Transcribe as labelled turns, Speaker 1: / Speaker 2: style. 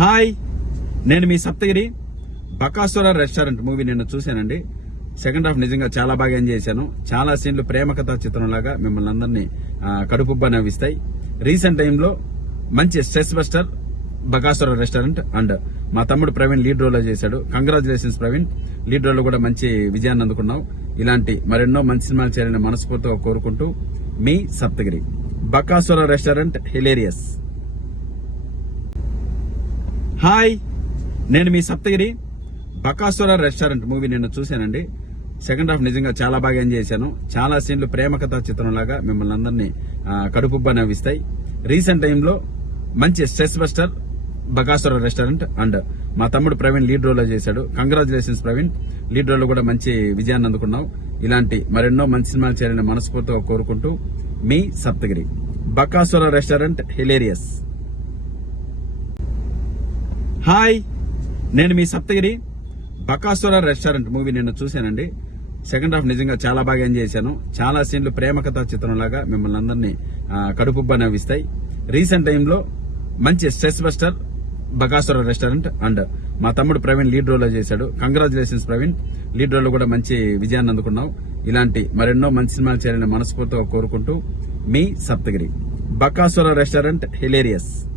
Speaker 1: Hi నేను మీ Saptagiri Bakasura restaurant movie నిన్న చూశానండి. సెకండ్ హాఫ్ నిజంగా చాలా బాగా ఎంజాయ్ చేశాను. చాలా సీన్లు ప్రేమ కథా చిత్రం లాగా మిమ్మల్ని అందరినీ కడుపుబ్బ కడుపుబ్బా నవ్విస్తాయి. రీసెంట్ టైంలో మంచి stress buster Bakasura restaurant and మా తమ్ముడు ప్రవీణ్ లీడ్ రోల్లో చేశాడు. కంగ్రాచులేషన్స్ ప్రవీణ్. లీడ్ రోల్లో కూడా మంచి విజయాన్ని అందుకున్నావు. ఇలాంటి మరెన్నో మంచి సినిమాలు చేయాలని మనస్ఫూర్తిగా కోరుకుంటూ మీ Saptagiri. Bakasura restaurant hilarious. Hi నేను మీ సప్తగిరి. బకాసుర రెస్టారెంట్ మూవీ నిన్న చూశానండి. సెకండ్ హాఫ్ నిజంగా చాలా బాగా ఎంజాయ్ చేశాను. చాలా సీన్లు ప్రేమ కథా చిత్రం మిమ్మల్ని అందరినీ కడుపుబ్బా నవ్విస్తాయి. రీసెంట్ టైంలో మంచి stress buster Bakasura restaurant and మా తమ్ముడు ప్రవీణ్ లీడ్ రోల్ చేశాడు. కంగ్రాచులేషన్స్ ప్రవీణ్ లీడ్ రోల్ కూడా మంచి విజయాన్ని అందుకున్నావు. ఇలాంటి మరెన్నో మంచి సినిమాలు చేయాలని మనస్ఫూర్తిగా కోరుకుంటూ మీ Saptagiri. Bakasura restaurant hilarious. Hi. నేను మీ సప్తగిరి. బకాసుర రెస్టారెంట్ మూవీ నిన్న చూశానండి. సెకండ్ హాఫ్ నిజంగా చాలా బాగా ఎంజాయ్ చేశాను. చాలా సీన్లు ప్రేమ కథా చిత్రం మిమ్మల్ని అందరినీ కడుపుబ్బా నవ్విస్తాయి. రీసెంట్ టైంలో మంచి stress buster Bakasura restaurant and మా తమ్ముడు ప్రవీణ్ లీడ్ రోల్లో చేశాడు. కంగ్రాచులేషన్స్ ప్రవీణ్. లీడ్ రోల్లో కూడా మంచి విజయాన్ని అందుకున్నావు. ఇలాంటి మరెన్నో మంచి సినిమాలు చేయాలని మనస్ఫూర్తిగా కోరుకుంటూ మీ సప్తగిరి. Bakasura restaurant hilarious.